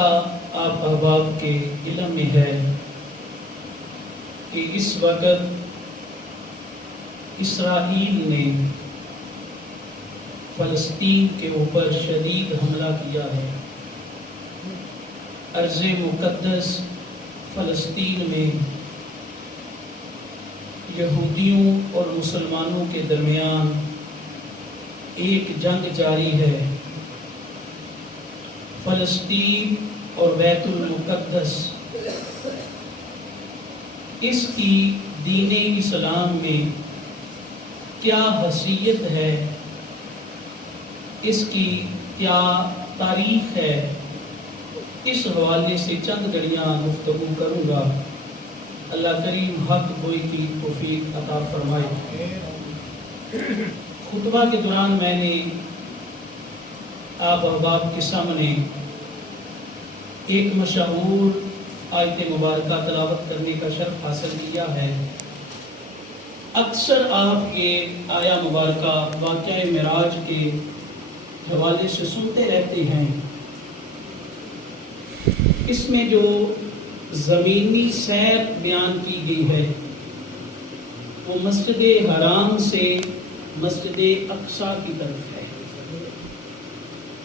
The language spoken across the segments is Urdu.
جیسا آپ احباب کے علم میں ہے کہ اس وقت اسرائیل نے فلسطین کے اوپر شدید حملہ کیا ہے۔ ارض مقدس فلسطین میں یہودیوں اور مسلمانوں کے درمیان ایک جنگ جاری ہے۔ فلسطین اور بیت المقدس، اس کی دین اسلام میں کیا حیثیت ہے، اس کی کیا تاریخ ہے، اس حوالے سے چند گھڑیاں گفتگو کروں گا۔ اللہ کریم حق گوئی کی توفیق عطا فرمائے۔ خطبہ کے دوران میں نے آپ احباب کے سامنے ایک مشہور آیت مبارکہ تلاوت کرنے کا شرف حاصل کیا ہے۔ اکثر آپ یہ آیا مبارکہ واقعہ معراج کے حوالے سے سنتے رہتے ہیں۔ اس میں جو زمینی سیر بیان کی گئی ہے وہ مسجد حرام سے مسجد اقصی کی طرف ہے۔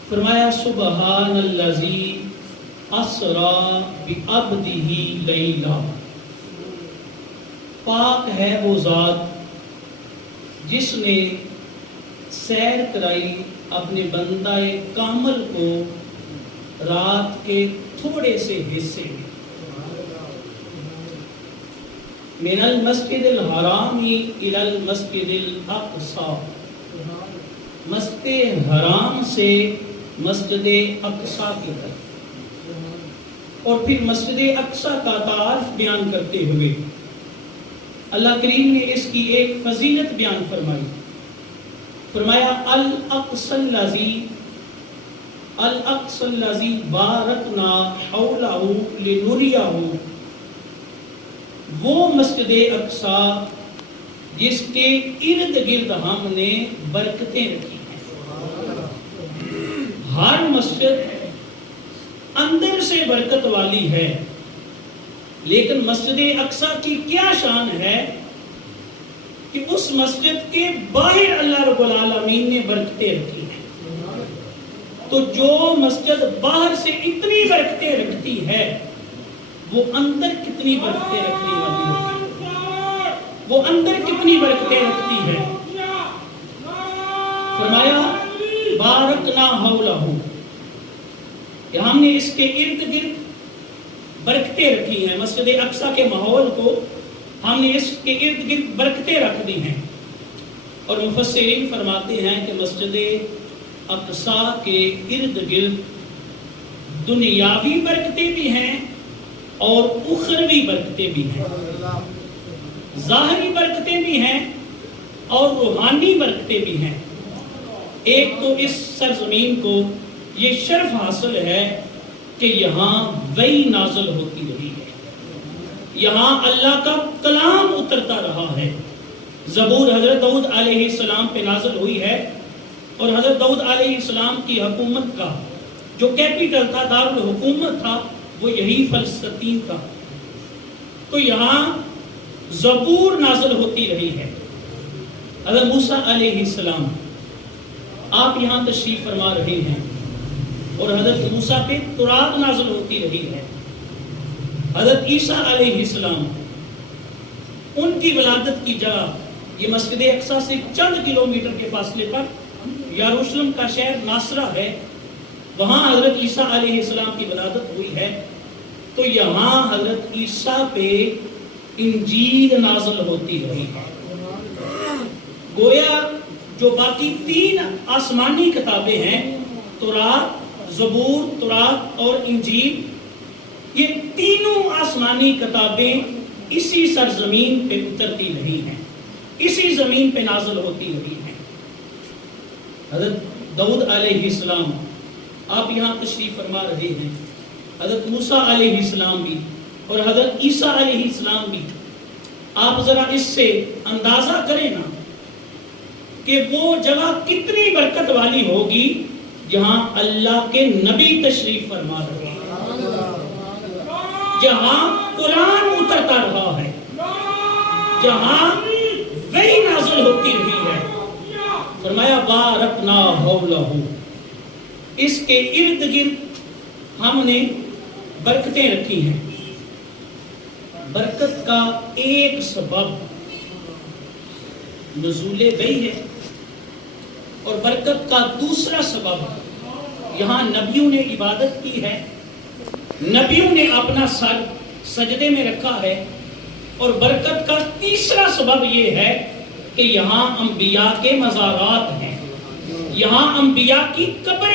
فرمایا سبحان الذی اسری بعبدہ لیلا، پاک ہے وہ ذات جس نے سیر کرائی اپنے بندہ کامل کو رات کے تھوڑے سے حصے میں، من المسجد الحرام الی المسجد الاقصی، مسجد حرام سے مسجد اقصی کی طرف، اور پھر مسجد اقصی کا تعارف بیان کرتے ہوئے اللہ کریم نے اس کی ایک فضیلت بیان فرمائی۔ فرمایا الاقصی الذی بارکنا حولہ لنریہ، وہ مسجد اقصی جس کے ارد گرد ہم نے برکتیں رکھی ہیں۔ ہر مسجد اندر سے برکت والی ہے، لیکن مسجد اقصی کی کیا شان ہے کہ اس مسجد کے باہر اللہ رب العالمین نے برکتیں رکھی ہیں۔ تو جو مسجد باہر سے اتنی برکتیں رکھتی ہے وہ اندر کتنی برکتیں رکھنے والی ہوگی، وہ اندر کتنی برکتیں رکھتی ہے۔ فرمایا بارکنا حولہ، کہ ہم نے اس کے ارد گرد برکتیں رکھی ہیں، مسجد اقصی کے ماحول کو ہم نے اس کے ارد گرد برکتیں رکھ دی ہیں۔ اور مفسرین فرماتے ہیں کہ مسجد اقصی کے ارد گرد دنیاوی برکتیں بھی ہیں اور اخروی برکتیں بھی ہیں، ظاہری برکتیں بھی ہیں اور روحانی برکتیں بھی ہیں۔ ایک تو اس سرزمین کو یہ شرف حاصل ہے کہ یہاں وحی نازل ہوتی رہی ہے، یہاں اللہ کا کلام اترتا رہا ہے۔ زبور حضرت داؤد علیہ السلام پہ نازل ہوئی ہے، اور حضرت داؤد علیہ السلام کی حکومت کا جو کیپیٹل تھا، دارالحکومت تھا، وہ یہی فلسطین تھا۔ تو یہاں زبور نازل ہوتی رہی ہے۔ حضرت موسیٰ علیہ السلام آپ یہاں تشریف فرما رہے ہیں، اور حضرت موسیٰ پہ تورات نازل ہوتی رہی ہے۔ حضرت عیسیٰ علیہ السلام، ان کی ولادت کی جگہ یہ مسجد اقصی سے چند کلومیٹر کے فاصلے پر یروشلم کا شہر ناصرہ ہے، وہاں حضرت عیسیٰ علیہ السلام کی ولادت ہوئی ہے۔ تو یہاں حضرت عیسیٰ پہ انجیل نازل ہوتی رہی ہے۔ گویا جو باقی تین آسمانی کتابیں ہیں، تورات، زبور، تورات اور انجیل، یہ تینوں آسمانی کتابیں اسی سرزمین پہ اترتی رہی ہیں، اسی زمین پہ نازل ہوتی رہی ہیں۔ حضرت داؤد علیہ السلام آپ یہاں تشریف فرما رہے ہیں، حضرت موسیٰ علیہ السلام بھی اور حضرت عیسیٰ علیہ السلام بھی۔ آپ ذرا اس سے اندازہ کریں نا کہ وہ جگہ کتنی برکت والی ہوگی جہاں اللہ کے نبی تشریف فرما رہے ہیں۔ جہاں قرآن اترتا رہا ہے، جہاں وحی نازل ہوتی رہی ہے، فرمایا بارکنا حولہ، اس کے ارد گرد ہم نے برکتیں رکھی ہیں۔ برکت کا ایک سبب نزول وحی ہے، اور برکت کا دوسرا سبب یہاں نبیوں نے عبادت کی ہے، نبیوں نے اپنا سر سجدے میں رکھا ہے، اور برکت کا تیسرا سبب یہ ہے کہ یہاں انبیاء کے مزارات ہیں، یہاں انبیاء کی قبریں